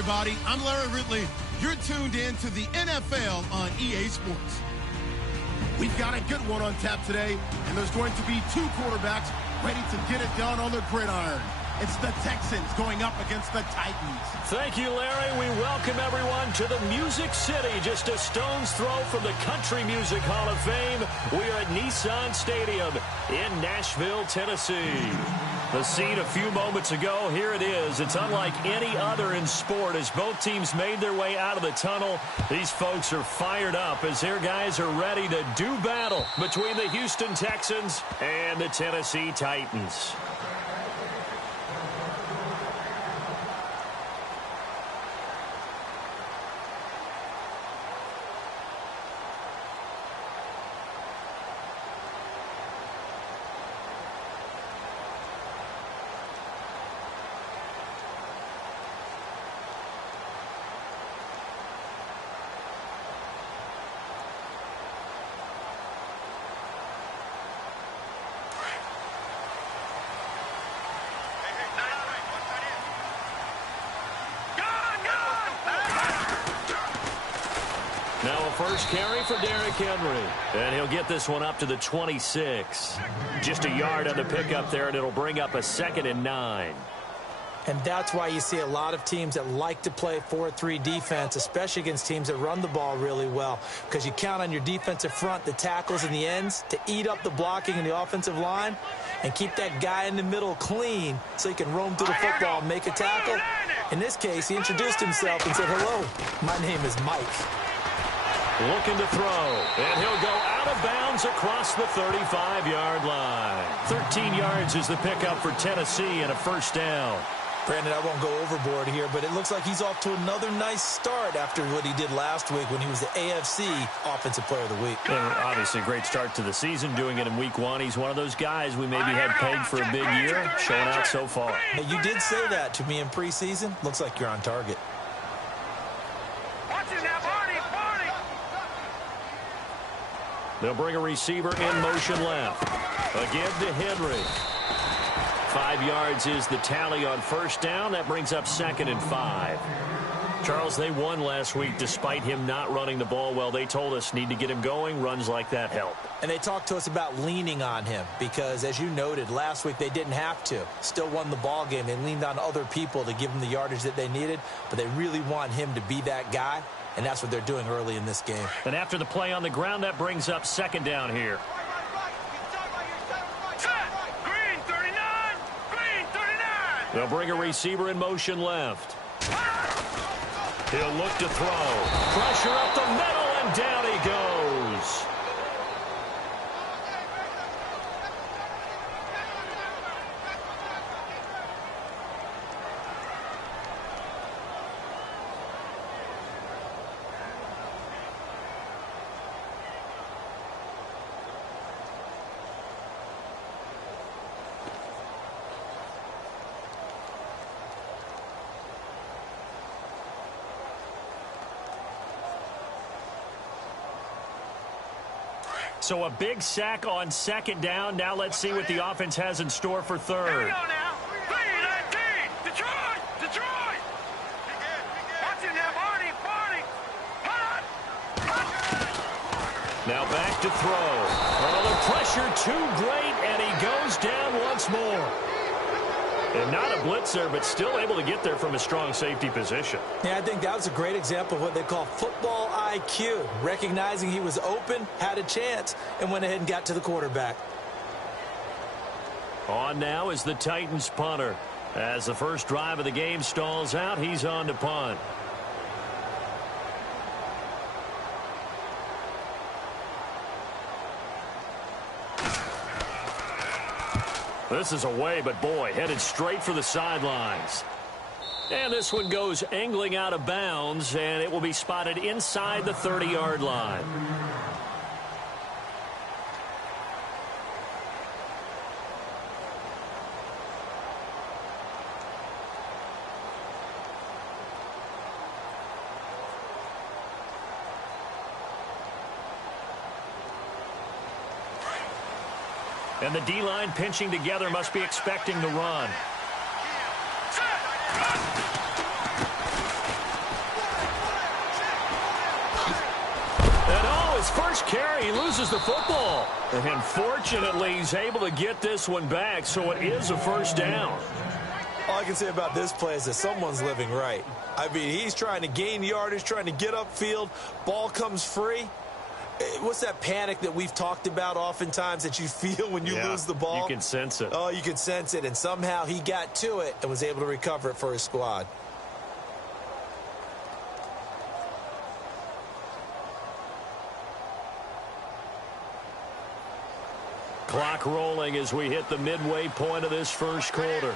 everybody. I'm Larry Ridley. You're tuned in to the NFL on EA Sports. We've got a good one on tap today, and there's going to be two quarterbacks ready to get it done on the gridiron. It's the Texans going up against the Titans. Thank you, Larry. We welcome everyone to the Music City, just a stone's throw from the Country Music Hall of Fame. We are at Nissan Stadium in Nashville, Tennessee. The scene a few moments ago, here it is. It's unlike any other in sport as both teams made their way out of the tunnel. These folks are fired up as their guys are ready to do battle between the Houston Texans and the Tennessee Titans. First carry for Derrick Henry. And he'll get this one up to the 26. Just a yard on the pickup there, and it'll bring up a 2nd and 9. And that's why you see a lot of teams that like to play 4-3 defense, especially against teams that run the ball really well, because you count on your defensive front, the tackles and the ends, to eat up the blocking in the offensive line and keep that guy in the middle clean so he can roam through the football and make a tackle. In this case, he introduced himself and said, "Hello, my name is Mike." Looking to throw, and he'll go out of bounds across the 35-yard line. 13 yards is the pickup for Tennessee and a first down. Brandon, I won't go overboard here, but it looks like he's off to another nice start after what he did last week when he was the AFC Offensive Player of the Week. And obviously, a great start to the season, doing it in Week 1. He's one of those guys we maybe had pegged for a big year, showing out so far. Now, you did say that to me in preseason. Looks like you're on target. They'll bring a receiver in motion left. Again to Henry. 5 yards is the tally on first down. That brings up 2nd and 5. Charles, they won last week despite him not running the ball well. They told us need to get him going. Runs like that help. And they talked to us about leaning on him because, as you noted, last week they didn't have to. Still won the ball game. They leaned on other people to give them the yardage that they needed, but they really want him to be that guy. And that's what they're doing early in this game. And after the play on the ground, that brings up 2nd down here. They'll bring a receiver in motion left. He'll look to throw. Pressure up the middle, and down he goes. So a big sack on 2nd down. Now let's see what the offense has in store for 3rd. Here we go now. 3-19. Detroit. Detroit. Watch him now, Barney. Now back to throw. Oh, the pressure too great, and he goes down once more. And not a blitzer, but still able to get there from a strong safety position. Yeah, I think that was a great example of what they call football IQ. Recognizing he was open, had a chance, and went ahead and got to the quarterback. On now is the Titans punter. As the first drive of the game stalls out, he's on to punt. This is away, but boy, headed straight for the sidelines. And this one goes angling out of bounds, and it will be spotted inside the 30-yard line. And the D-line pinching together, must be expecting the run. his first carry, he loses the football. And fortunately, he's able to get this one back, so it is a first down. All I can say about this play is that someone's living right. I mean, he's trying to gain yardage, trying to get upfield. Ball comes free. What's that panic that we've talked about oftentimes that you feel when you lose the ball? You can sense it. Oh, you can sense it, and somehow he got to it and was able to recover it for his squad. Clock rolling as we hit the midway point of this first quarter.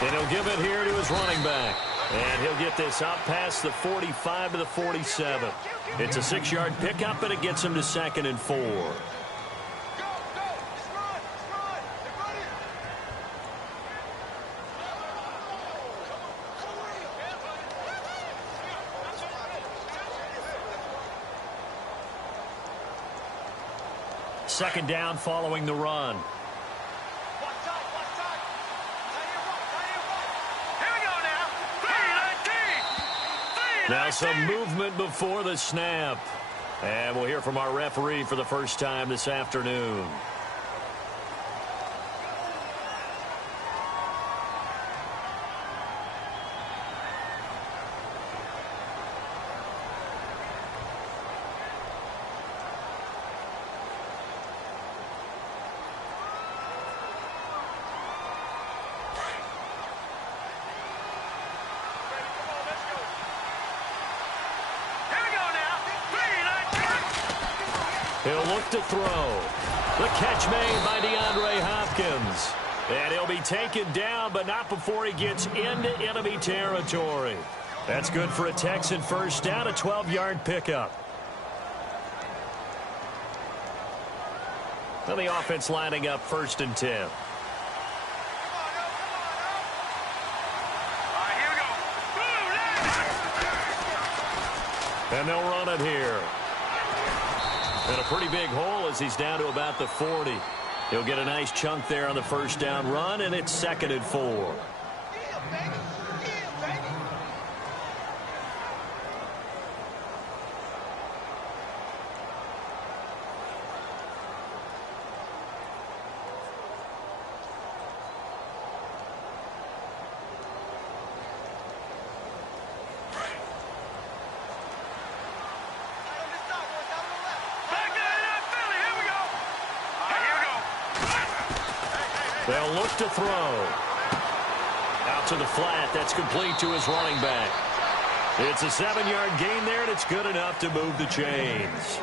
And he'll give it here to his running back. And he'll get this up past the 45 to the 47. It's a 6-yard pickup, and it gets him to 2nd and 4. Second down following the run. Now some movement before the snap. And we'll hear from our referee for the first time this afternoon. He'll look to throw. The catch made by DeAndre Hopkins. And he'll be taken down, but not before he gets into enemy territory. That's good for a Texan first down, a 12-yard pickup. Well, the offense lining up 1st and 10. And they'll run it here. And a pretty big hole as he's down to about the 40. He'll get a nice chunk there on the first down run, and it's 2nd and 4. They'll look to throw. Out to the flat. That's complete to his running back. It's a 7-yard gain there, and it's good enough to move the chains.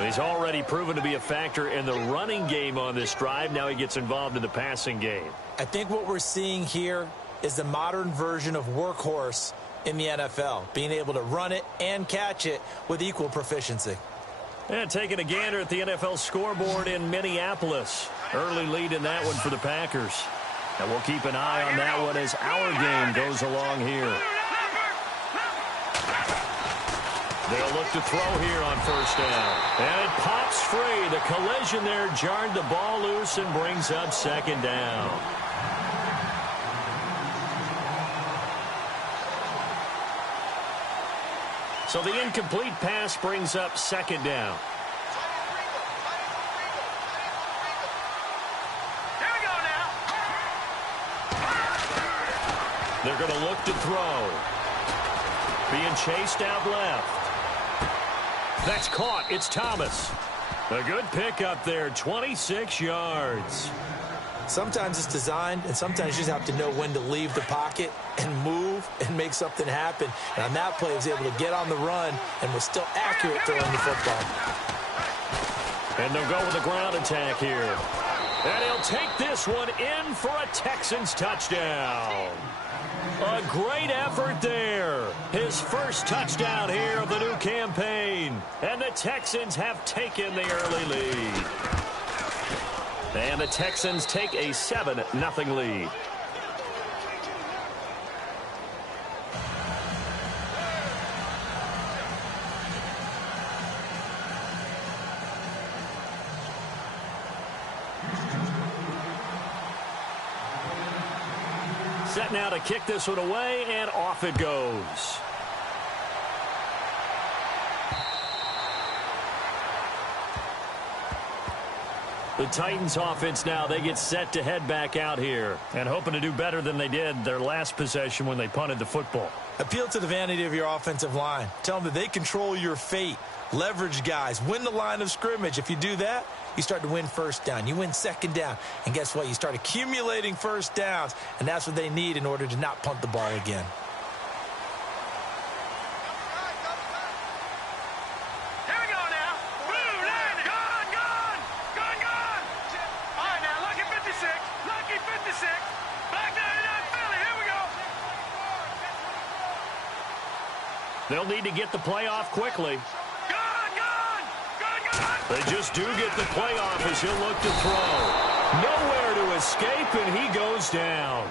He's already proven to be a factor in the running game on this drive. Now he gets involved in the passing game. I think what we're seeing here is the modern version of workhorse in the NFL, being able to run it and catch it with equal proficiency. And taking a gander at the NFL scoreboard in Minneapolis. Early lead in that one for the Packers. And we'll keep an eye on that one as our game goes along here. They'll look to throw here on first down. And it pops free. The collision there jarred the ball loose and brings up 2nd down. So the incomplete pass brings up 2nd down. Here we go now. They're going to look to throw. Being chased out left. That's caught. It's Thomas. A good pickup there, 26 yards. Sometimes it's designed, and sometimes you just have to know when to leave the pocket and move and make something happen. And on that play, he was able to get on the run and was still accurate throwing the football. And they'll go with a ground attack here. And he'll take this one in for a Texans touchdown. A great effort there. His first touchdown here of the new campaign. And the Texans have taken the early lead. And the Texans take a 7-0 lead. Set now to kick this one away, and off it goes. The Titans offense now, they get set to head back out here and hoping to do better than they did their last possession when they punted the football. Appeal to the vanity of your offensive line. Tell them that they control your fate. Leverage guys. Win the line of scrimmage. If you do that, you start to win first down. You win second down. And guess what? You start accumulating first downs, and that's what they need in order to not punt the ball again. They'll need to get the play off quickly. They just do get the play off as he'll look to throw. Nowhere to escape, and he goes down.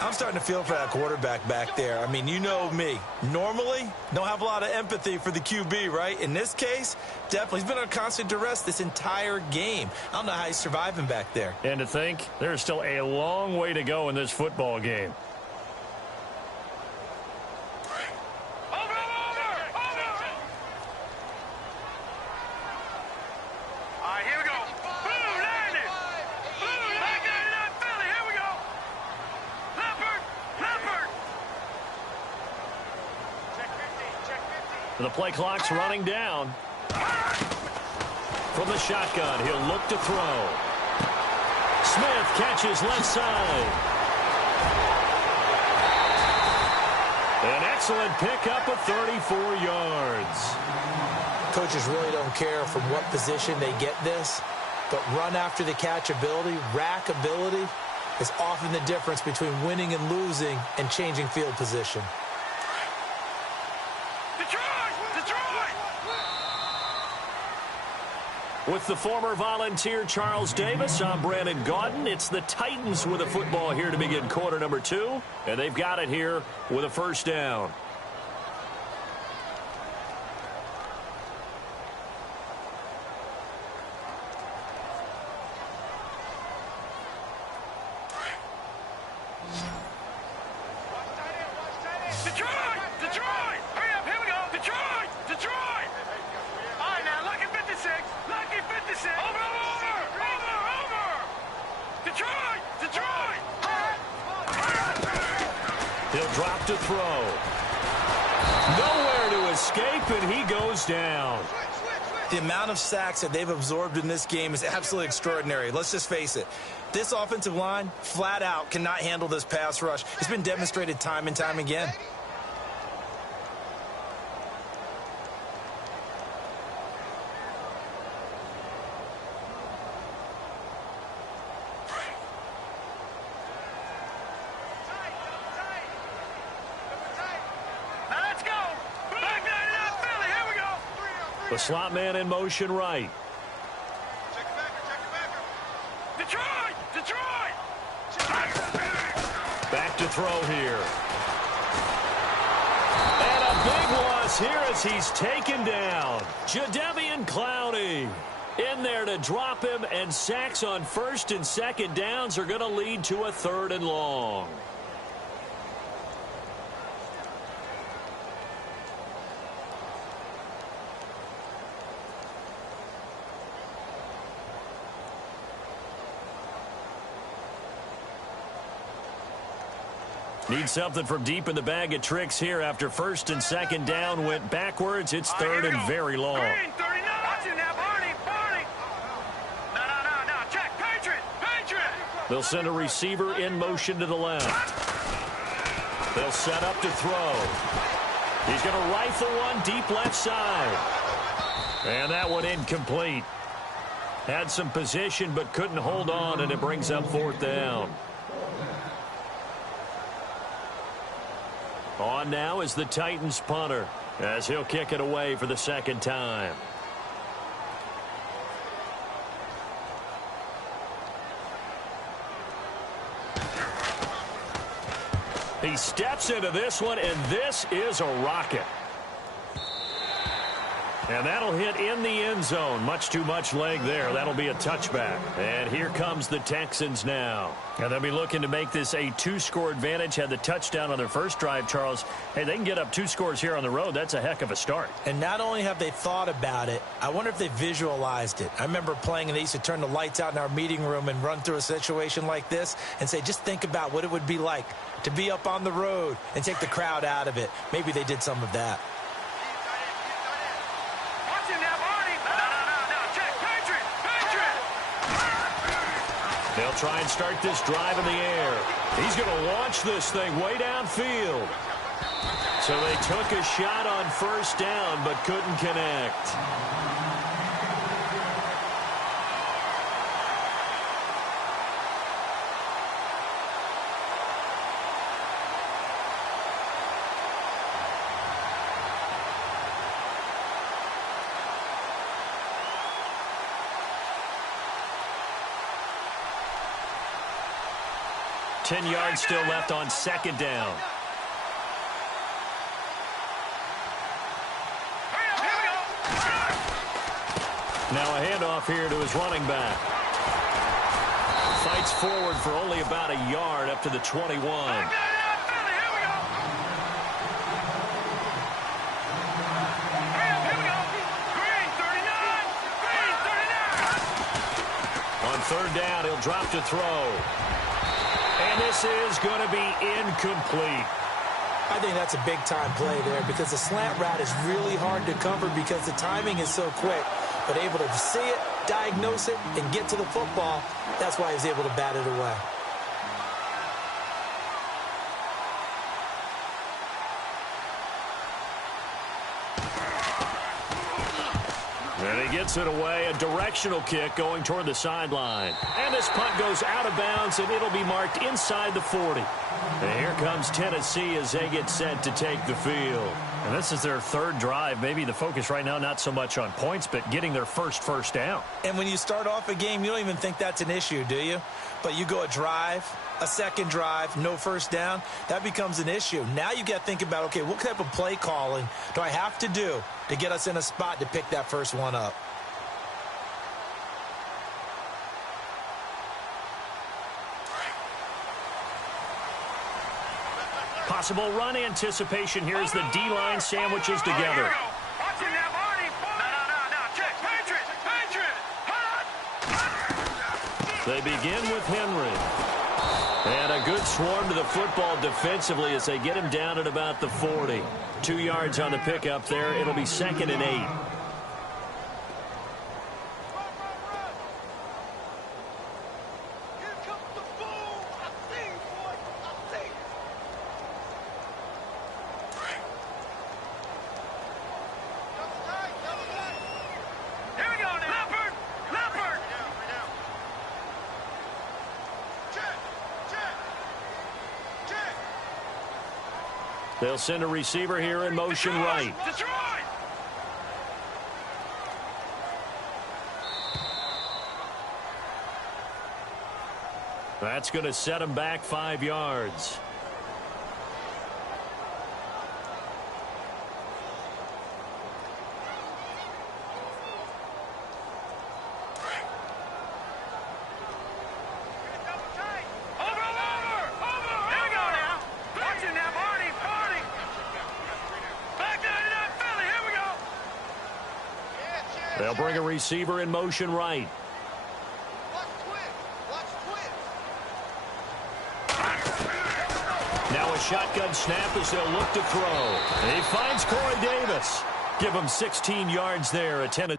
I'm starting to feel for that quarterback back there. I mean, you know me. Normally, don't have a lot of empathy for the QB, right? In this case, definitely. He's been on constant duress this entire game. I don't know how he's surviving back there. And to think, there's still a long way to go in this football game. The play clock's running down. From the shotgun, he'll look to throw. Smith catches left side. An excellent pickup of 34 yards. Coaches really don't care from what position they get this, but run after the catch ability, rack ability, is often the difference between winning and losing and changing field position. With the former Volunteer Charles Davis, I'm Brandon Gaudin. It's the Titans with a football here to begin quarter number 2, and they've got it here with a first down. He'll drop to throw. Nowhere to escape, and he goes down. The amount of sacks that they've absorbed in this game is absolutely extraordinary. Let's just face it. This offensive line, flat out, cannot handle this pass rush. It's been demonstrated time and time again. The slot man in motion right. Detroit! Back to throw here. And a big loss here as he's taken down. Jadeveon Clowney in there to drop him, and sacks on first and second downs are going to lead to a 3rd and long. Need something from deep in the bag of tricks here after first and second down went backwards. It's 3rd and very long. Green, 39. Watch it now, Barney. No. Check. Patriot. They'll send a receiver in motion to the left. They'll set up to throw. He's going to rifle one deep left side. And that one incomplete. Had some position but couldn't hold on, and it brings up 4th down. On now is the Titans punter as he'll kick it away for the second time. He steps into this one, and this is a rocket. And that'll hit in the end zone. Much too much leg there. That'll be a touchback. And here comes the Texans now. And they'll be looking to make this a 2-score advantage. Had the touchdown on their first drive, Charles. Hey, they can get up 2 scores here on the road. That's a heck of a start. And not only have they thought about it, I wonder if they visualized it. I remember playing and they used to turn the lights out in our meeting room and run through a situation like this and say, just think about what it would be like to be up on the road and take the crowd out of it. Maybe they did some of that. They'll try and start this drive in the air. He's going to launch this thing way downfield. So they took a shot on first down but couldn't connect. Ten yards still left on second down. Now a handoff here to his running back. Fights forward for only about a yard up to the 21. On third down, he'll drop to throw. And this is going to be incomplete. I think that's a big-time play there because the slant route is really hard to cover because the timing is so quick. But able to see it, diagnose it, and get to the football, that's why he's able to bat it away. And he gets it away, a directional kick going toward the sideline. And this punt goes out of bounds, and it'll be marked inside the 40. And here comes Tennessee as they get set to take the field. And this is their third drive. Maybe the focus right now not so much on points, but getting their first down. And when you start off a game, you don't even think that's an issue, do you? But you go a drive, a second drive, no first down, that becomes an issue. Now you got to think about, okay, what type of play calling do I have to do to get us in a spot to pick that first one up? Possible run anticipation here as the D-line sandwiches together. They begin with Henry. And a good swarm to the football defensively as they get him down at about the 40. 2 yards on the pickup there. It'll be 2nd and 8. They'll send a receiver here in motion right. That's going to set him back 5 yards. They'll bring a receiver in motion right. Now a shotgun snap as they'll look to throw. And he finds Corey Davis. Give him 16 yards there at Tennessee.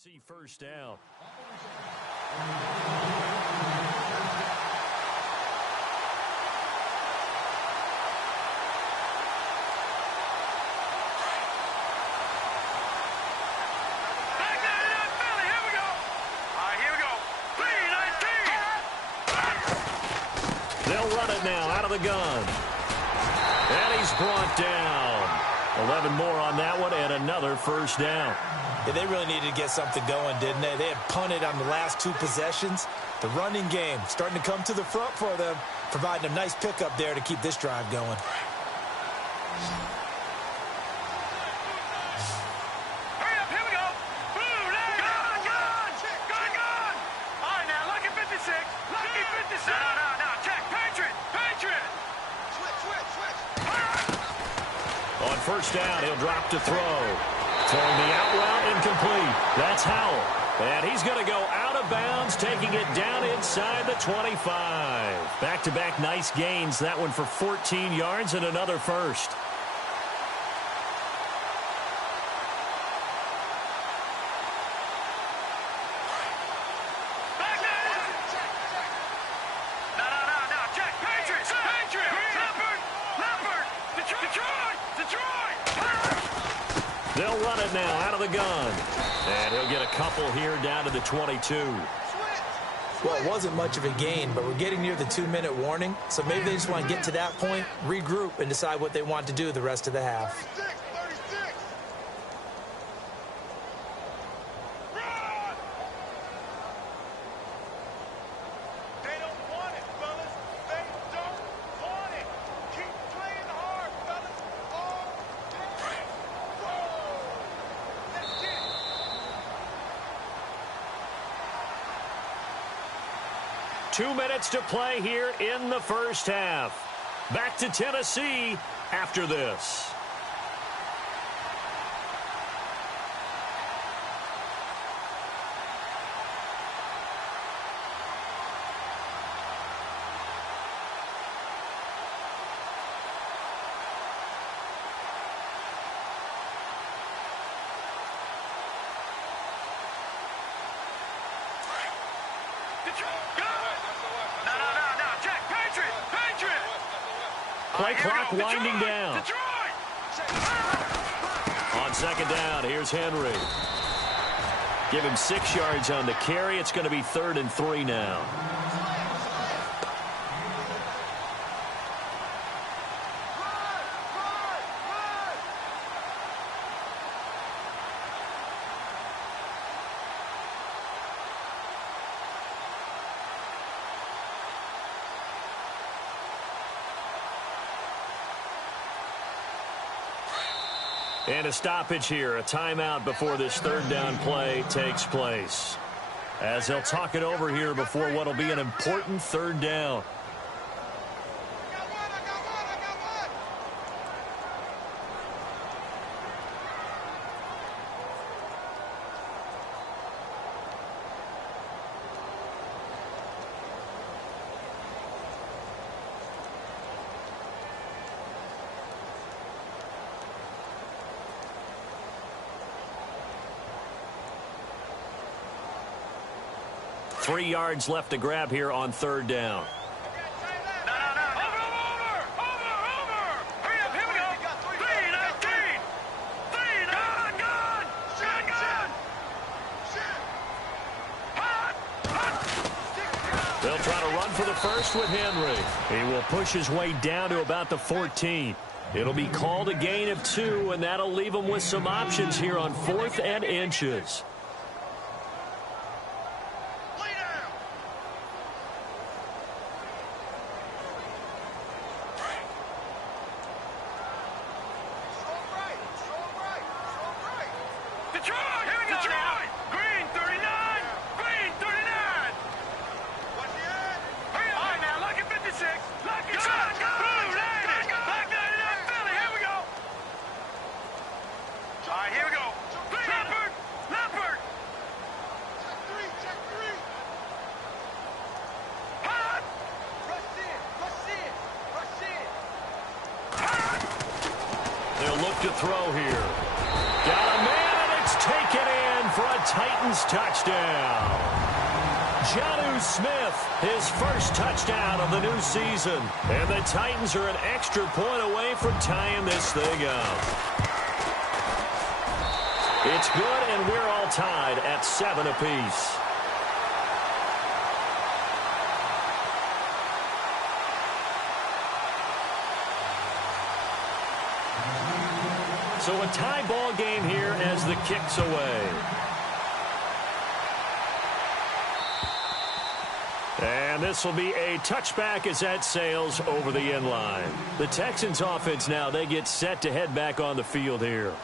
See first down. They'll run it now out of the gun. And he's brought down. 11 more on that one and another first down. Yeah, they really needed to get something going, didn't they? They had punted on the last 2 possessions. The running game starting to come to the front for them, providing a nice pickup there to keep this drive going. Hurry up, here we go. Boom, Gone. All right, now, lucky 56. Lucky 56. No, check. Patriot. Switch. On first down, he'll drop to throw. Throwing the out route incomplete. That's Howell. And he's going to go out of bounds, taking it down inside the 25. Back-to-back nice gains. That one for 14 yards and another first. No, check. Patriot. Leopard. Detroit. They'll run it now out of the gun. And he'll get a couple here down to the 22. Well, it wasn't much of a gain, but we're getting near the 2-minute warning, so maybe they just want to get to that point, regroup, and decide what they want to do the rest of the half. 36. Run! They don't want it, fellas. They don't want it. Keep playing hard, fellas. All day. Whoa! That's it. 2 minutes to play here in the first half. Back to Tennessee after this. No, check. Patriot. Play clock winding down. Detroit. On second down, here's Henry. Give him 6 yards on the carry. It's going to be 3rd and 3 now. And a stoppage here, a timeout before this 3rd down play takes place. As they'll talk it over here before what will be an important 3rd down. Three yards left to grab here on 3rd down. No. Over. Hurry up, here we go. 3-19. Gun. Hot. They'll try to run for the first with Henry. He will push his way down to about the 14. It'll be called a gain of 2, and that'll leave him with some options here on 4th and inches. To throw here. Got a man, and it's taken in for a Titans touchdown. Jonnu Smith, his first touchdown of the new season. And the Titans are an extra point away from tying this thing up. It's good, and we're all tied at 7 apiece. So a tie ball game here as the kick's away. And this will be a touchback as that sails over the end line. The Texans offense now, they get set to head back on the field here.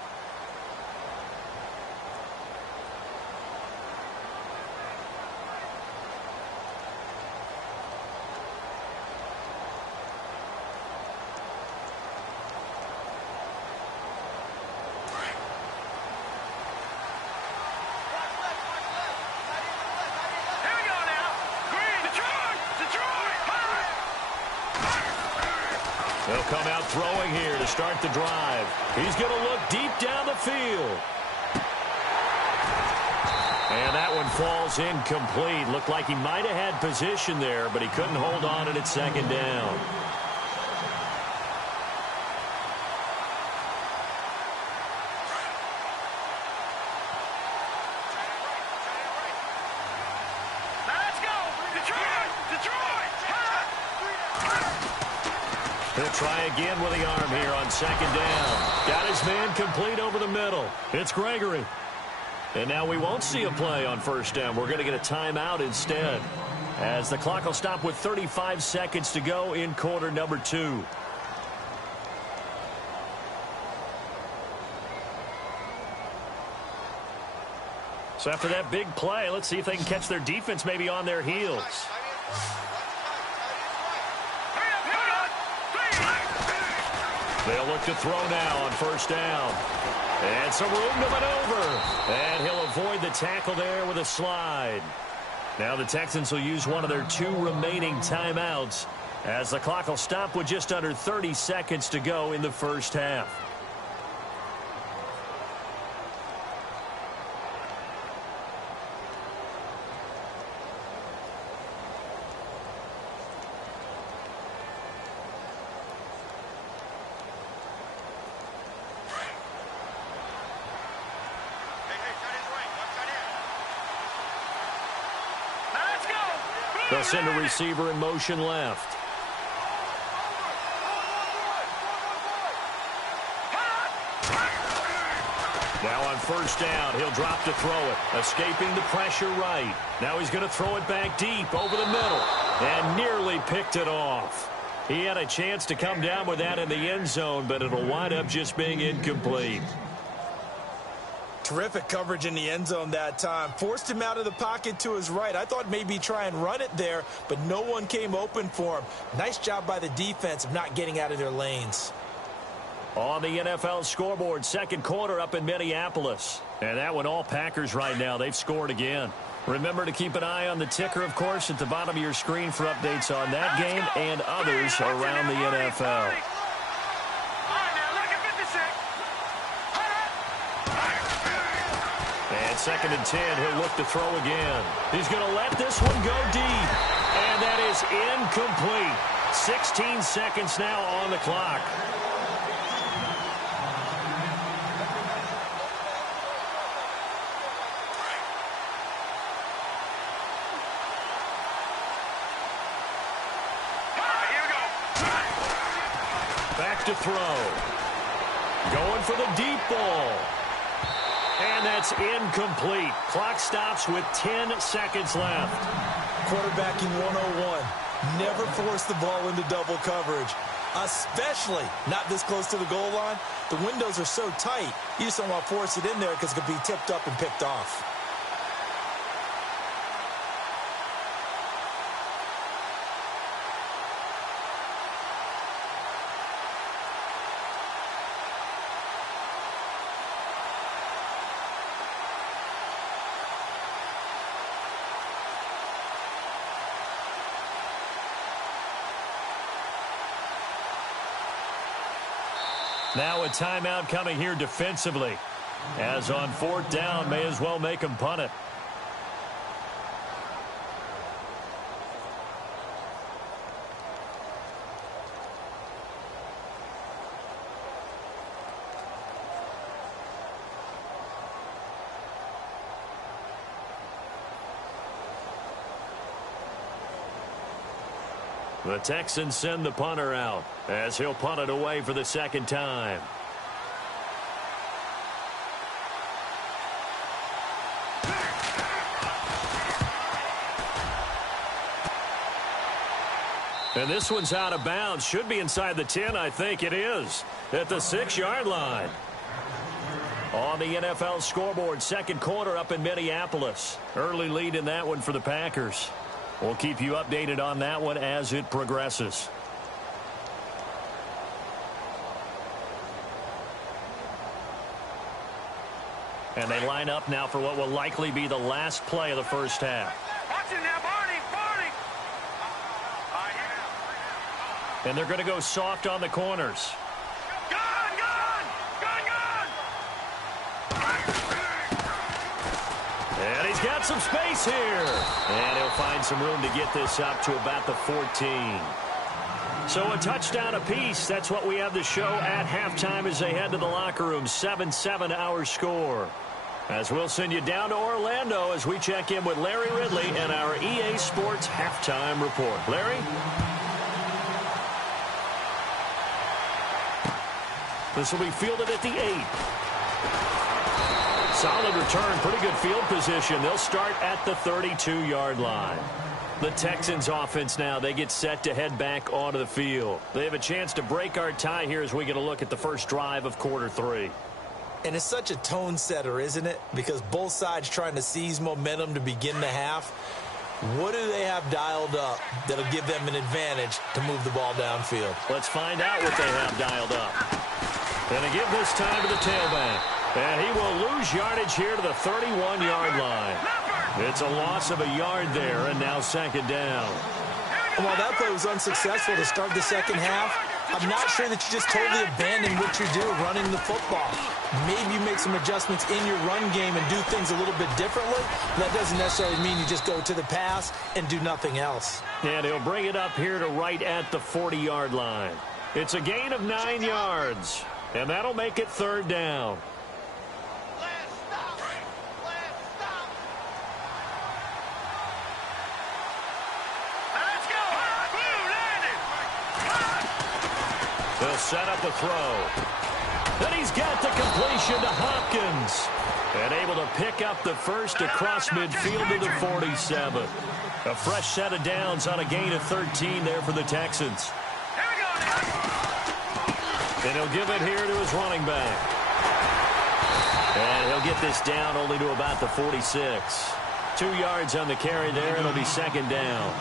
They'll come out throwing here to start the drive. He's going to look deep down the field. And that one falls incomplete. Looked like he might have had position there, but he couldn't hold on at second down. He'll try again with the arm here on second down. Got his man complete over the middle. It's Gregory. And now we won't see a play on first down. We're going to get a timeout instead, as the clock will stop with 35 seconds to go in quarter number 2. So after that big play, let's see if they can catch their defense maybe on their heels. They'll look to throw now on first down. And some room to maneuver. And he'll avoid the tackle there with a slide. Now the Texans will use one of their 2 remaining timeouts, as the clock will stop with just under 30 seconds to go in the first half. They'll send a receiver in motion left. Now on first down, he'll drop to throw it, escaping the pressure right. Now he's going to throw it back deep over the middle, and nearly picked it off. He had a chance to come down with that in the end zone, but it'll wind up just being incomplete. Terrific coverage in the end zone that time. Forced him out of the pocket to his right. I thought maybe try and run it there, but no one came open for him. Nice job by the defense of not getting out of their lanes. On the NFL scoreboard, second quarter up in Minneapolis. And that one, all Packers right now. They've scored again. Remember to keep an eye on the ticker, of course, at the bottom of your screen for updates on that game and others around the NFL. And second and 10, he'll look to throw again. He's going to let this one go deep. And that is incomplete. 16 seconds now on the clock. Back to throw. Going for the deep ball. And that's incomplete. Clock stops with 10 seconds left. Quarterbacking 101. Never force the ball into double coverage, especially not this close to the goal line. The windows are so tight, you just don't want to force it in there because it could be tipped up and picked off. Now a timeout coming here defensively. As on fourth down, may as well make him punt it. The Texans send the punter out as he'll punt it away for the second time. And this one's out of bounds. Should be inside the 10, I think it is, at the 6-yard line. On the NFL scoreboard, second quarter up in Minneapolis. Early lead in that one for the Packers. We'll keep you updated on that one as it progresses. And they line up now for what will likely be the last play of the first half. Watch it now, Barney, Barney. And they're going to go soft on the corners. Gun, gun, gun, gun. And he's got some space here. And he'll find some room to get this up to about the 14. So a touchdown apiece. That's what we have the show at halftime as they head to the locker room. 7-7 our score. As we'll send you down to Orlando as we check in with Larry Ridley and our EA Sports halftime report. Larry? This will be fielded at the 8. Solid return, pretty good field position. They'll start at the 32-yard line. The Texans offense now, they get set to head back onto the field. They have a chance to break our tie here as we get a look at the first drive of quarter 3. And it's such a tone setter, isn't it? Because both sides trying to seize momentum to begin the half. What do they have dialed up that'll give them an advantage to move the ball downfield? Let's find out what they have dialed up. And they give this time to the tailback. And he will lose yardage here to the 31-yard line. It's a loss of a yard there, and now second down. And while that play was unsuccessful to start the second half, I'm not sure that you just totally abandon what you do running the football. Maybe you make some adjustments in your run game and do things a little bit differently. That doesn't necessarily mean you just go to the pass and do nothing else. And he'll bring it up here to right at the 40-yard line. It's a gain of 9 yards, and that'll make it third down. They'll set up a throw. And he's got the completion to Hopkins. And able to pick up the first across midfield to the 47. A fresh set of downs on a gain of 13 there for the Texans. And he'll give it here to his running back. And he'll get this down only to about the 46. 2 yards on the carry there. It'll be second down.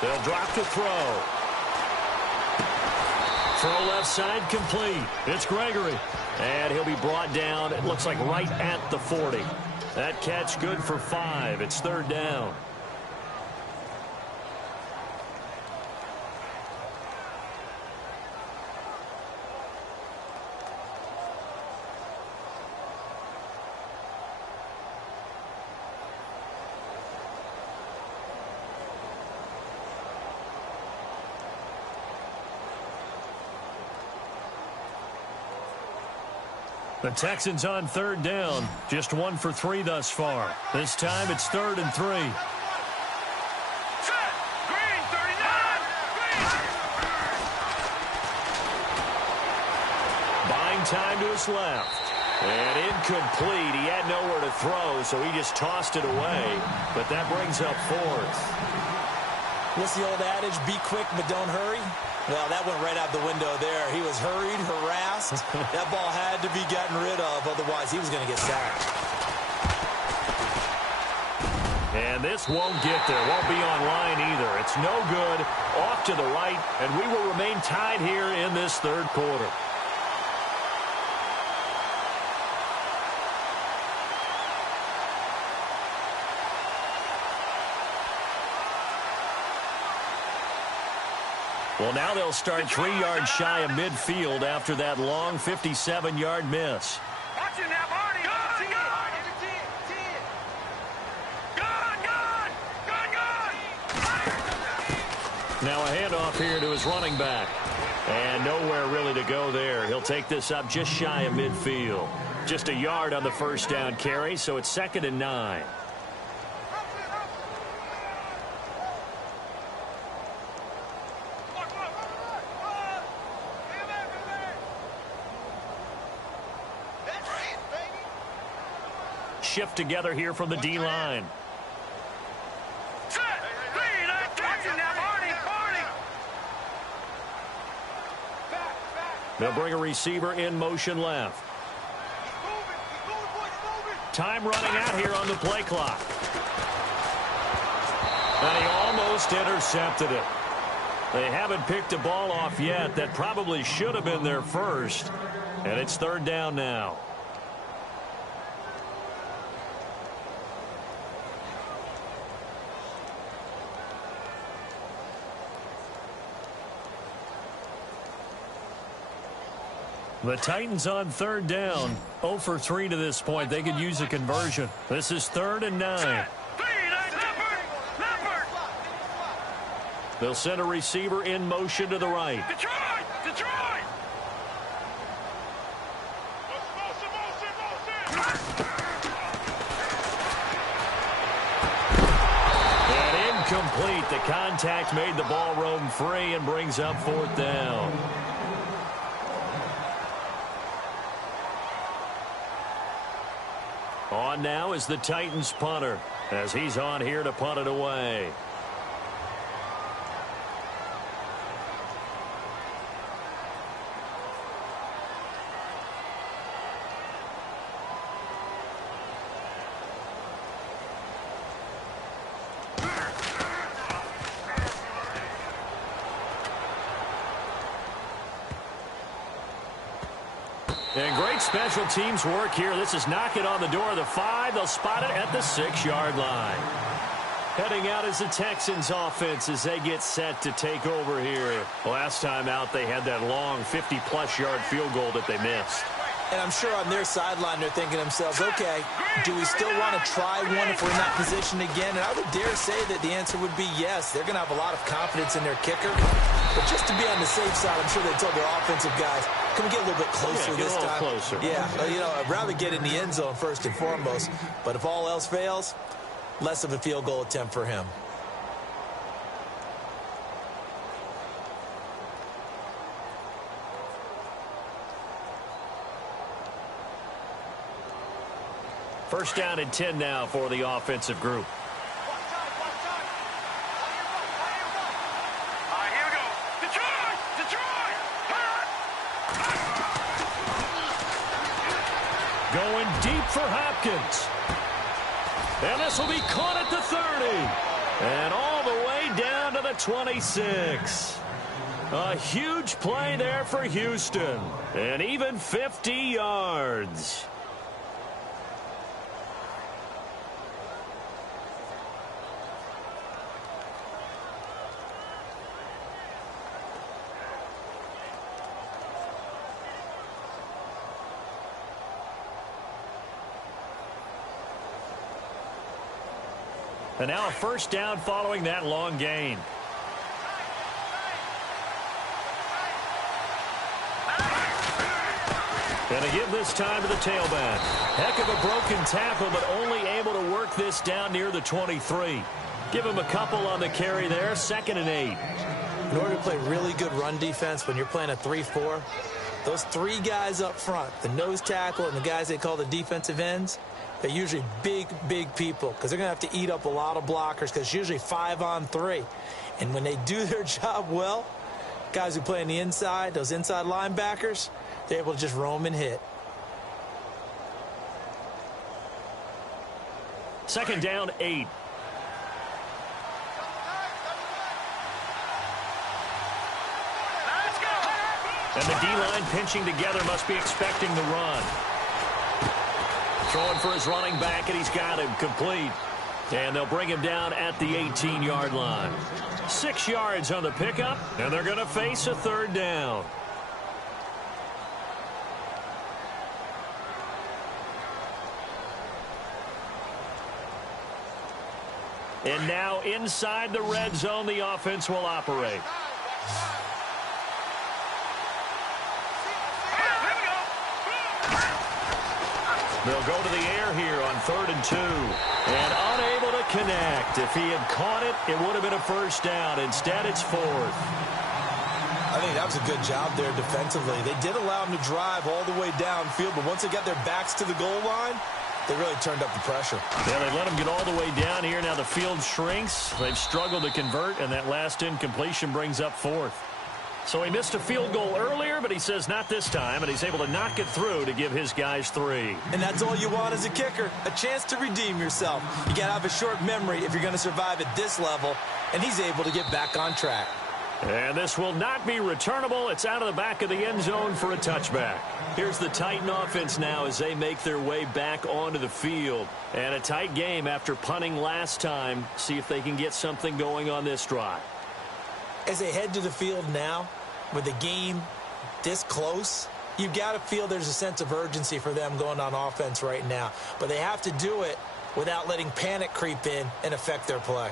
They'll drop to throw. Throw left side complete. It's Gregory. And he'll be brought down, it looks like right at the 40. That catch good for 5. It's third down. The Texans on third down. Just 1 for 3 thus far. This time it's 3rd and 3. Green, 39. Buying time to his left. And incomplete. He had nowhere to throw, so he just tossed it away. But that brings up 4th. What's the old adage? Be quick, but don't hurry. Well, that went right out the window there. He was hurried, harassed. That ball had to be gotten rid of, otherwise he was going to get sacked. And this won't get there. Won't be on line either. It's no good. Off to the right, and we will remain tied here in this third quarter. Well, now they'll start 3 yards shy of midfield after that long 57-yard miss. Watch it now, Barney. Gun, gun. Gun, gun. Gun, gun. Now a handoff here to his running back. And nowhere really to go there. He'll take this up just shy of midfield. Just a yard on the first down carry, so it's 2nd and 9. Shift together here from the D-line. They'll bring a receiver in motion left. Time running out here on the play clock. And he almost intercepted it. They haven't picked a ball off yet. That probably should have been their first. And it's 3rd down now. The Titans on 3rd down. 0 for 3 to this point. They could use a conversion. This is 3rd and 9. They'll send a receiver in motion to the right. Detroit! And incomplete. The contact made the ball roam free and brings up 4th down. On now is the Titans punter, as he's on here to punt it away. And great special teams work here. This is knocking on the door of the 5. They'll spot it at the 6-yard line. Heading out is the Texans offense as they get set to take over here. Last time out, they had that long 50-plus yard field goal that they missed. And I'm sure on their sideline they're thinking to themselves, okay, do we still want to try one if we're in that position again? And I would dare say that the answer would be yes. They're going to have a lot of confidence in their kicker. But just to be on the safe side, I'm sure they told their offensive guys, can we get a little bit closer this time? Closer. Yeah, you know, I'd rather get in the end zone first and foremost. But if all else fails, less of a field goal attempt for him. First down and 10 now for the offensive group. Here we go. Detroit! Going deep for Hopkins. And this will be caught at the 30. And all the way down to the 26. A huge play there for Houston. And even 50 yards. And now a first down following that long gain. And a give this time to the tailback. Heck of a broken tackle, but only able to work this down near the 23. Give him a couple on the carry there. 2nd and 8. In order to play really good run defense when you're playing a 3-4, those 3 guys up front, the nose tackle and the guys they call the defensive ends, they're usually big people because they're going to have to eat up a lot of blockers because it's usually 5-on-3. And when they do their job well, guys who play on the inside, those inside linebackers, they're able to just roam and hit. 2nd down, 8. And the D-line pinching together must be expecting the run. Throwing for his running back, and he's got him complete. And they'll bring him down at the 18-yard line. 6 yards on the pickup, and they're going to face a 3rd down. And now inside the red zone, the offense will operate. They'll go to the air here on 3rd and 2. And unable to connect. If he had caught it, it would have been a first down. Instead, it's 4th. I think that was a good job there defensively. They did allow him to drive all the way downfield, but once they got their backs to the goal line, they really turned up the pressure. Yeah, they let him get all the way down here. Now the field shrinks. They've struggled to convert, and that last incompletion brings up 4th. So he missed a field goal earlier, but he says not this time, and he's able to knock it through to give his guys 3. And that's all you want as a kicker, a chance to redeem yourself. You got to have a short memory if you're going to survive at this level, and he's able to get back on track. And this will not be returnable. It's out of the back of the end zone for a touchback. Here's the Titan offense now as they make their way back onto the field. And a tight game after punting last time. See if they can get something going on this drive. As they head to the field now, with the game this close, you've got to feel there's a sense of urgency for them going on offense right now. But they have to do it without letting panic creep in and affect their play.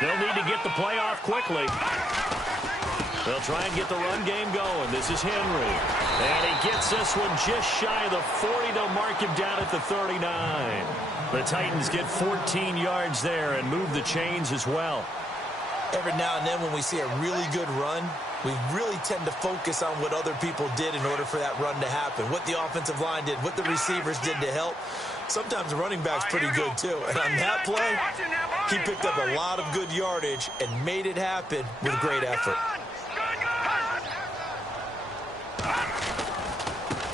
They'll need to get the play off quickly. They'll try and get the run game going. This is Henry. And he gets this one just shy of the 40. They'll mark him down at the 39. The Titans get 14 yards there and move the chains as well. Every now and then when we see a really good run, we really tend to focus on what other people did in order for that run to happen. What the offensive line did, what the receivers did to help. Sometimes the running back's pretty good too. And on that play, he picked up a lot of good yardage and made it happen with great effort.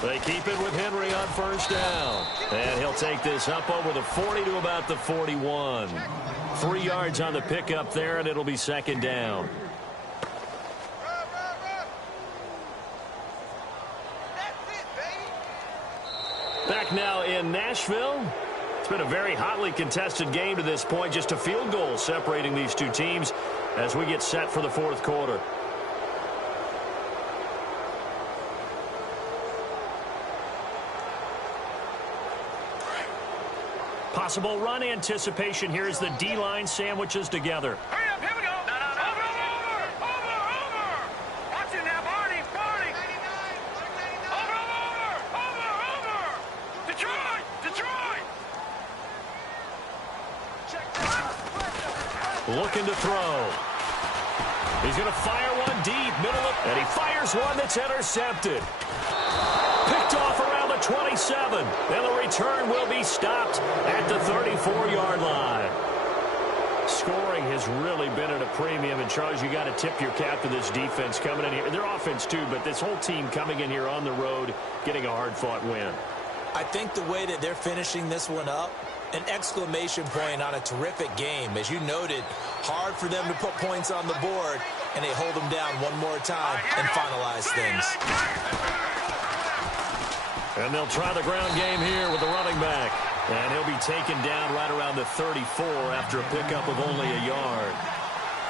They keep it with Henry on first down. And he'll take this up over the 40 to about the 41. 3 yards on the pickup there, and it'll be second down. Back now in Nashville. It's been a very hotly contested game to this point. Just a field goal separating these two teams as we get set for the fourth quarter. Possible run anticipation here as the D-line sandwiches together. Hurry up, here we go. Over. Watch it now, Barney. Over. Detroit. Looking to throw. He's going to fire one deep, and he fires one that's intercepted. Picked off around the 27, and the return will be stopped at the 34-yard line. Scoring has really been at a premium, and Charles, you got to tip your cap to this defense coming in here. Their offense too, but this whole team coming in here on the road, getting a hard-fought win. I think the way that they're finishing this one up, an exclamation point on a terrific game. As you noted, hard for them to put points on the board, and they hold them down one more time and finalize things. And they'll try the ground game here with the running back. And he'll be taken down right around the 34 after a pickup of only a yard.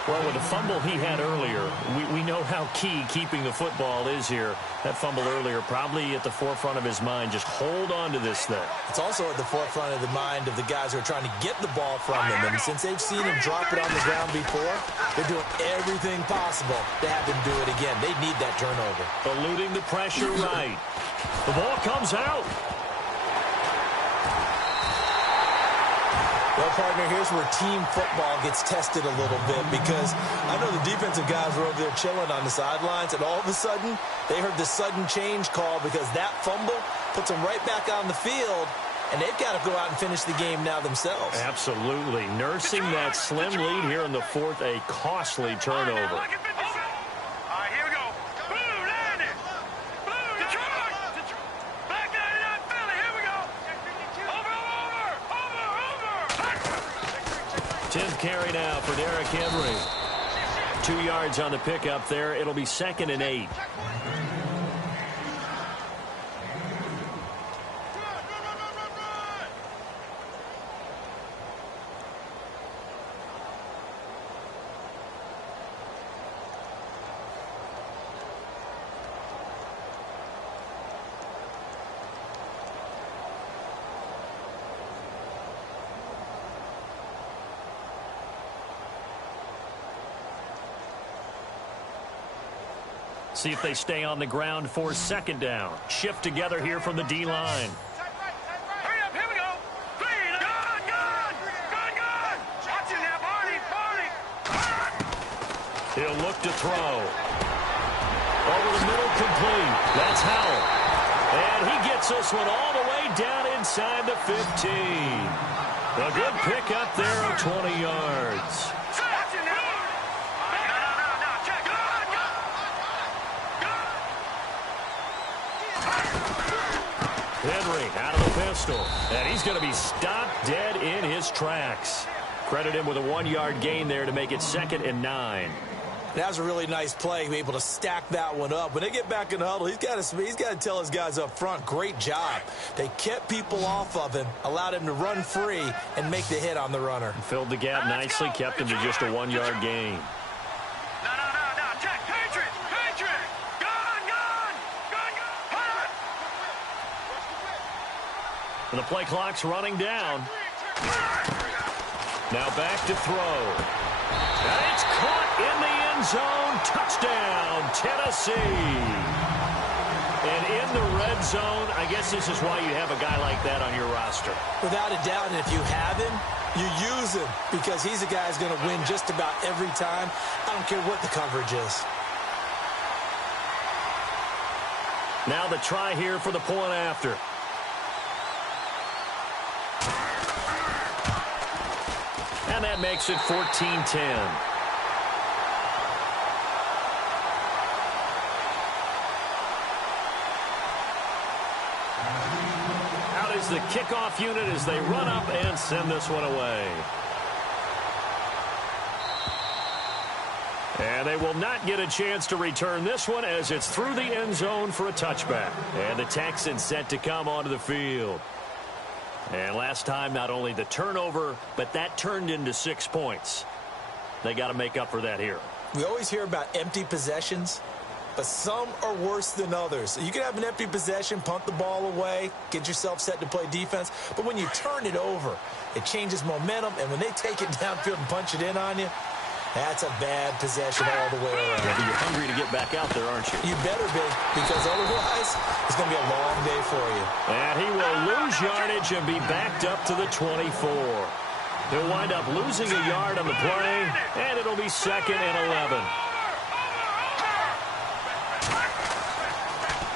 Well, with the fumble he had earlier, we know how key keeping the football is here. That fumble earlier probably at the forefront of his mind. Just hold on to this thing. It's also at the forefront of the mind of the guys who are trying to get the ball from him. And since they've seen him drop it on the ground before, they're doing everything possible to have him do it again. They need that turnover. Eluding the pressure right. The ball comes out. Well, partner, here's where team football gets tested a little bit, because I know the defensive guys were over there chilling on the sidelines, and all of a sudden, they heard the sudden change call because that fumble puts them right back on the field, and they've got to go out and finish the game now themselves. Absolutely. Nursing that slim lead here in the fourth, a costly turnover. Carry now for Derrick Henry. 2 yards on the pickup there. It'll be 2nd and 8. See if they stay on the ground for second down. Shift together here from the D-line. Hurry up, here we go. Gun. Watch it now, Barney. He'll look to throw. Over the middle, complete. That's Howell. And he gets this one all the way down inside the 15. A good pickup there of 20 yards. Henry out of the pistol. And he's going to be stopped dead in his tracks. Credit him with a 1-yard gain there to make it 2nd and 9. That was a really nice play to be able to stack that one up. When they get back in the huddle, he's got to tell his guys up front, great job. They kept people off of him, allowed him to run free, and make the hit on the runner. Filled the gap nicely, kept him to just a 1-yard gain. No. Check. Patriot. Gun. And the play clock's running down. Now back to throw. And it's caught in the end zone. Touchdown, Tennessee. And in the red zone, I guess this is why you have a guy like that on your roster. Without a doubt, and if you have him, you use him because he's a guy who's going to win just about every time. I don't care what the coverage is. Now the try here for the point after. And that makes it 14-10. Out is the kickoff unit as they run up and send this one away. And they will not get a chance to return this one as it's through the end zone for a touchback. And the Texans set to come onto the field. And last time, not only the turnover, but that turned into 6 points. They got to make up for that here. We always hear about empty possessions, but some are worse than others. You can have an empty possession, punt the ball away, get yourself set to play defense, but when you turn it over, it changes momentum, and when they take it downfield and punch it in on you, that's a bad possession all the way around. Yeah, but you're hungry to get back out there, aren't you? You better be, because otherwise it's going to be a long day for you. And he will lose yardage and be backed up to the 24. He'll wind up losing a yard on the play, and it'll be 2nd and 11.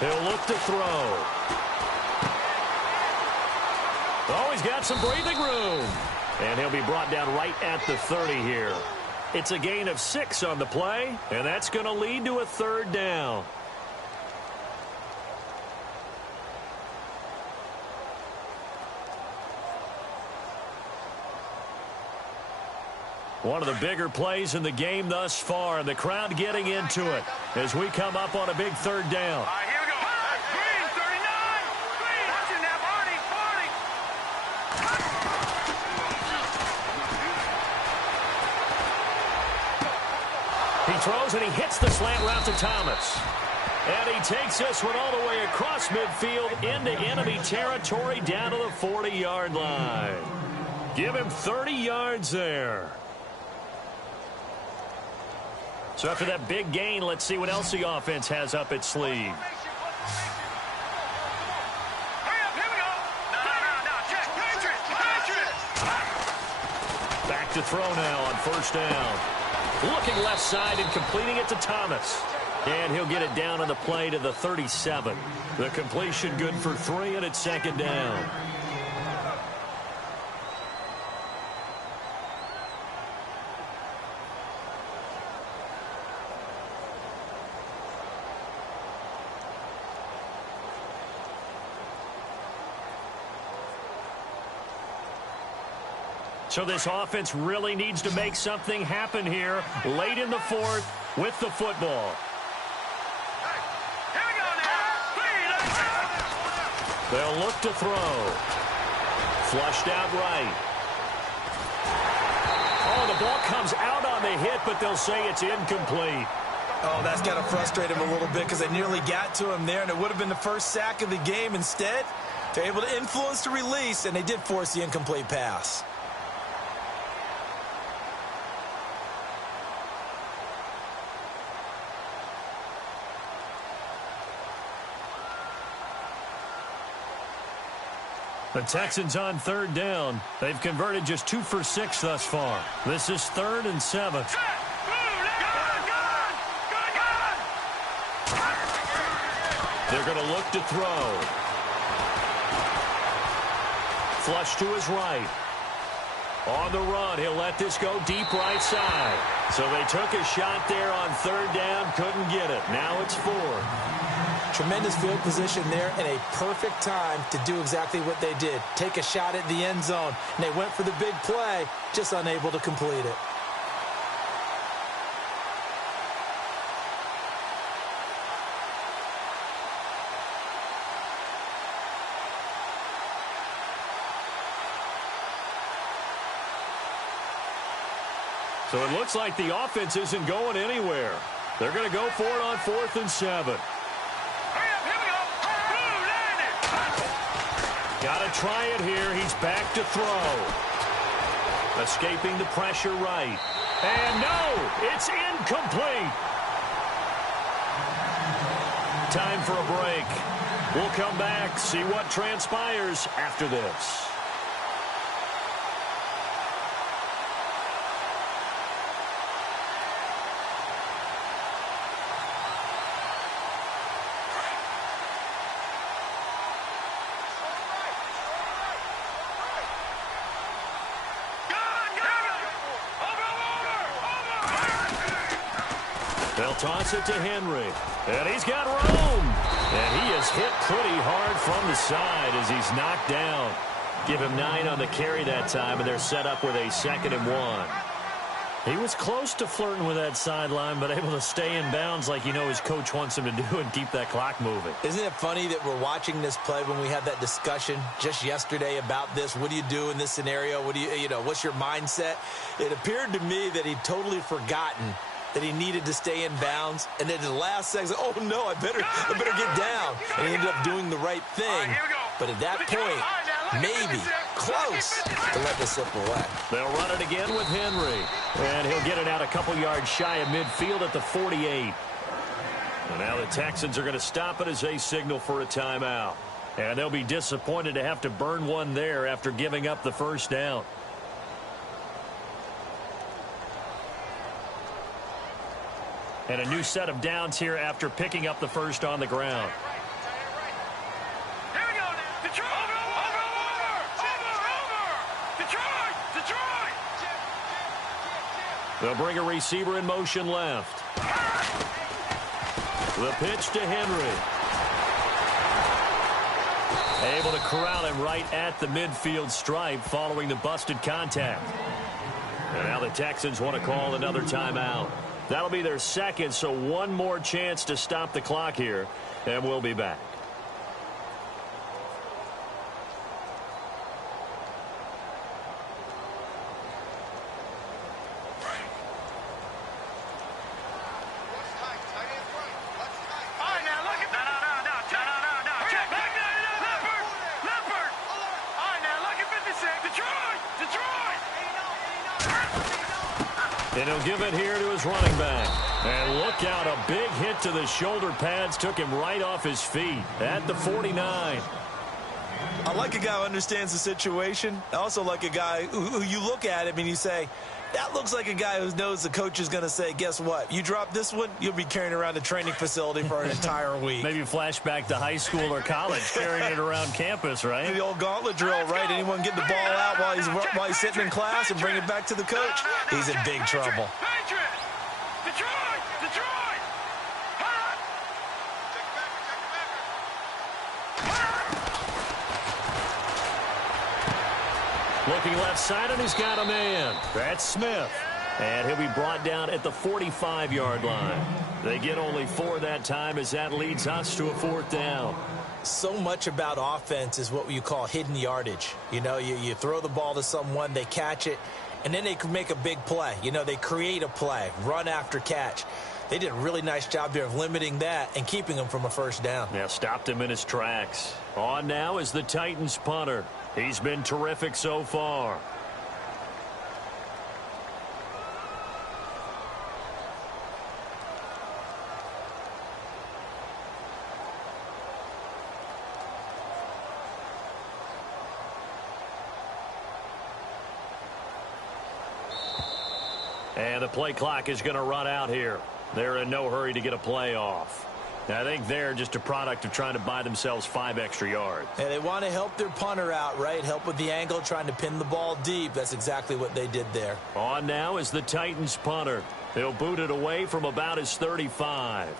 He'll look to throw. Oh, he's got some breathing room. And he'll be brought down right at the 30 here. It's a gain of 6 on the play, and that's going to lead to a 3rd down. One of the bigger plays in the game thus far, and the crowd getting into it as we come up on a big 3rd down. All right, here we go. Green, 39. Green. Watch it now, Barney. He throws and he hits the slant route to Thomas. And he takes this one all the way across midfield into enemy territory down to the 40-yard line. Give him 30 yards there. So after that big gain, let's see what else the offense has up its sleeve. Hurry up, here we go. No. Check. Patriot. Back to throw now on 1st down. Looking left side and completing it to Thomas. And he'll get it down on the play to the 37. The completion good for 3, and it's 2nd down. So this offense really needs to make something happen here late in the 4th with the football. Here we go now. They'll look to throw. Flushed out right. Oh, the ball comes out on the hit, but they'll say it's incomplete. Oh, that's got to frustrate him a little bit because they nearly got to him there, and it would have been the first sack of the game. Instead, they're able to influence the release, and they did force the incomplete pass. The Texans on third down. They've converted just 2 for 6 thus far. This is 3rd and 7. They're going to look to throw. Flush to his right. On the run, he'll let this go deep right side. So they took a shot there on third down, couldn't get it. Now it's 4. Tremendous field position there and a perfect time to do exactly what they did. Take a shot at the end zone. And they went for the big play, just unable to complete it. So it looks like the offense isn't going anywhere. They're going to go for it on 4th and 7. Got to try it here. He's back to throw. Escaping the pressure right. And no, it's incomplete. Time for a break. We'll come back, see what transpires after this. They'll toss it to Henry. And he's got room. And he is hit pretty hard from the side as he's knocked down. Give him 9 on the carry that time, and they're set up with a 2nd and 1. He was close to flirting with that sideline, but able to stay in bounds like his coach wants him to do and keep that clock moving. Isn't it funny that we're watching this play when we had that discussion just yesterday about this? What do you do in this scenario? What do what's your mindset? It appeared to me that he'd totally forgotten that he needed to stay in bounds, and then in the last second, oh no, I better get down. And he ended up doing the right thing. But at that point, maybe close to let this slip away. They'll run it again with Henry, and he'll get it out a couple yards shy of midfield at the 48. And now the Texans are going to stop it as they signal for a timeout. And they'll be disappointed to have to burn one there after giving up the first down. And a new set of downs here after picking up the first on the ground. Here we go. Detroit. Detroit. They'll bring a receiver in motion left. The pitch to Henry. Able to corral him right at the midfield stripe following the busted contact. And now the Texans want to call another timeout. That'll be their 2nd, so one more chance to stop the clock here, and we'll be back. And he'll give it here to his running back. And look out, a big hit to the shoulder pads took him right off his feet at the 49. I like a guy who understands the situation. I also like a guy who you look at him and you say, that looks like a guy who knows the coach is going to say, guess what? You drop this one, you'll be carrying around the training facility for an entire week. Maybe flashback to high school or college, carrying it around campus, right? The old gauntlet drill, right? Anyone get the ball out while he's sitting in class and bring it back to the coach? He's in big trouble. Looking left side, and he's got a man. That's Smith. And he'll be brought down at the 45-yard line. They get only 4 that time as that leads us to a 4th down. So much about offense is what you call hidden yardage. You throw the ball to someone, they catch it, and then they can make a big play. They create a play, run after catch. They did a really nice job there of limiting that and keeping him from a first down. Yeah, stopped him in his tracks. On now is the Titans punter. He's been terrific so far. And the play clock is going to run out here. They're in no hurry to get a play off. I think they're just a product of trying to buy themselves 5 extra yards. And they want to help their punter out, right? Help with the angle, trying to pin the ball deep. That's exactly what they did there. On now is the Titans punter. He'll boot it away from about his 35.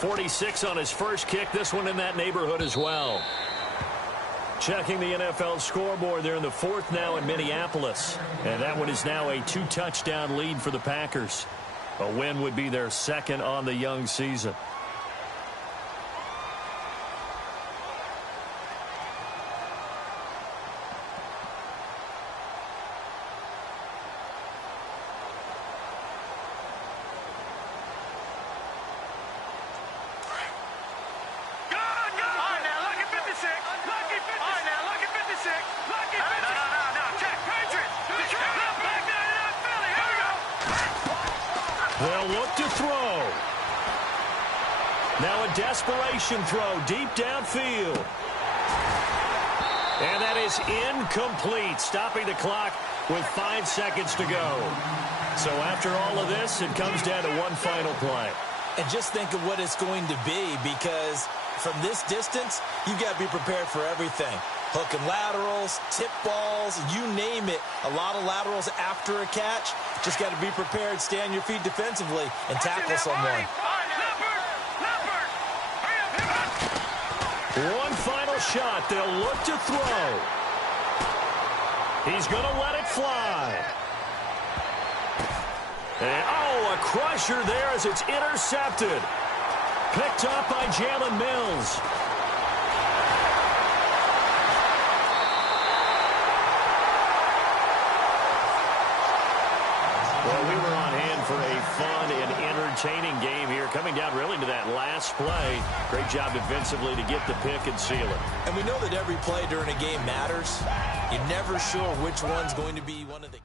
.46 on his first kick. This one in that neighborhood as well. Checking the NFL scoreboard. They're in the 4th now in Minneapolis. And that one is now a 2-touchdown lead for the Packers. A win would be their 2nd on the young season. They'll look to throw. Now a desperation throw deep downfield. And that is incomplete, stopping the clock with 5 seconds to go. So after all of this, it comes down to one final play. And just think of what it's going to be, because from this distance, you've got to be prepared for everything. Hook and laterals, tip balls, you name it. A lot of laterals after a catch. Just got to be prepared, stay on your feet defensively, and tackle someone. One final shot. They'll look to throw. He's going to let it fly. And, oh, a crusher there as it's intercepted. Picked up by Jalen Mills. Well, we were on hand for a fun and entertaining game here, coming down really to that last play. Great job defensively to get the pick and seal it. And we know that every play during a game matters. You're never sure which one's going to be one of the